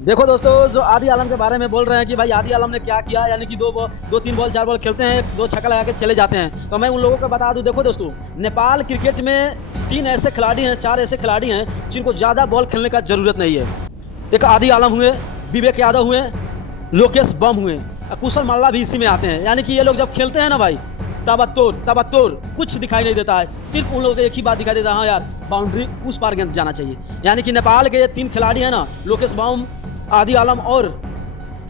देखो दोस्तों, जो आदि आलम के बारे में बोल रहे हैं कि भाई आदि आलम ने क्या किया, यानी कि दो तीन बॉल चार बॉल खेलते हैं, दो छक्का लगा के चले जाते हैं। तो मैं उन लोगों को बता दूं, देखो दोस्तों, नेपाल क्रिकेट में तीन ऐसे खिलाड़ी हैं, चार ऐसे खिलाड़ी हैं जिनको ज़्यादा बॉल खेलने का ज़रूरत नहीं है। एक आदि आलम हुए, विवेक यादव हुए, लोकेश बम हुए, कुशल मल्ला भी इसी में आते हैं। यानी कि ये लोग जब खेलते हैं ना भाई, तबत्तोड़ कुछ दिखाई नहीं देता है। सिर्फ उन लोगों को एक ही बात दिखाई देता है, हाँ यार बाउंड्री उस पार गेंद जाना चाहिए। यानी कि नेपाल के ये तीन खिलाड़ी हैं ना, लोकेश बम, आदि आलम और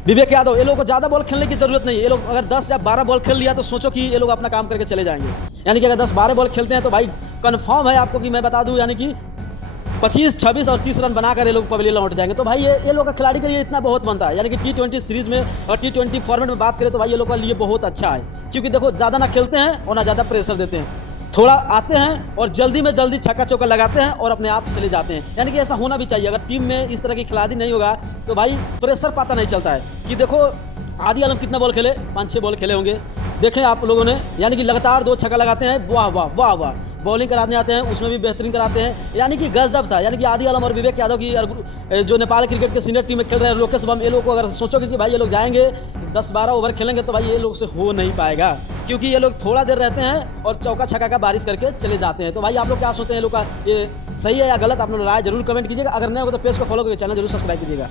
विवेक यादव, ये लोगों को ज़्यादा बॉल खेलने की जरूरत नहीं है। ये लोग अगर 10 या 12 बॉल खेल लिया तो सोचो कि ये लोग अपना काम करके चले जाएंगे। यानी कि अगर 10-12 बॉल खेलते हैं तो भाई कंफर्म है आपको कि मैं बता दूं, यानी कि 25, 26 और 30 रन बनाकर ये लोग पवेलियन लौट जाएंगे। तो भाई ये लोग का खिलाड़ी के लिए इतना बहुत बनता है। यानी कि T20 सीरीज में और T20 फॉर्मेट में बात करें तो भाई ये लोग के लिए बहुत अच्छा है, क्योंकि देखो ज़्यादा ना खेलते हैं और ना ज़्यादा प्रेशर देते हैं। थोड़ा आते हैं और जल्दी में जल्दी छक्का चौका लगाते हैं और अपने आप चले जाते हैं। यानी कि ऐसा होना भी चाहिए। अगर टीम में इस तरह की खिलाड़ी नहीं होगा तो भाई प्रेशर पता नहीं चलता है। कि देखो आदि आलम कितना बॉल खेले, 5-6 बॉल खेले होंगे, देखें आप लोगों ने। यानी कि लगातार 2 छक्का लगाते हैं, वाह वाह वाह वाह। बॉलिंग कराने आते हैं, उसमें भी बेहतरीन कराते हैं। यानी कि गजब था। यानी कि आदि आलम और विवेक यादव की जो नेपाल क्रिकेट के सीनियर टीम में खेल रहे हैं, लोकेश बम, ये लोग को अगर सोचोगे कि भाई ये लोग जाएंगे 10-12 ओवर खेलेंगे तो भाई ये लोग से हो नहीं पाएगा, क्योंकि ये लोग थोड़ा देर रहते हैं और चौका छक्का का बारिश करके चले जाते हैं। तो भाई आप लोग क्या सोचते हैं, ये लोग का ये सही है या गलत? आप लोग राय जरूर कमेंट कीजिएगा। अगर नहीं होगा तो पेज को फॉलो करके चैनल जरूर सब्सक्राइब कीजिएगा।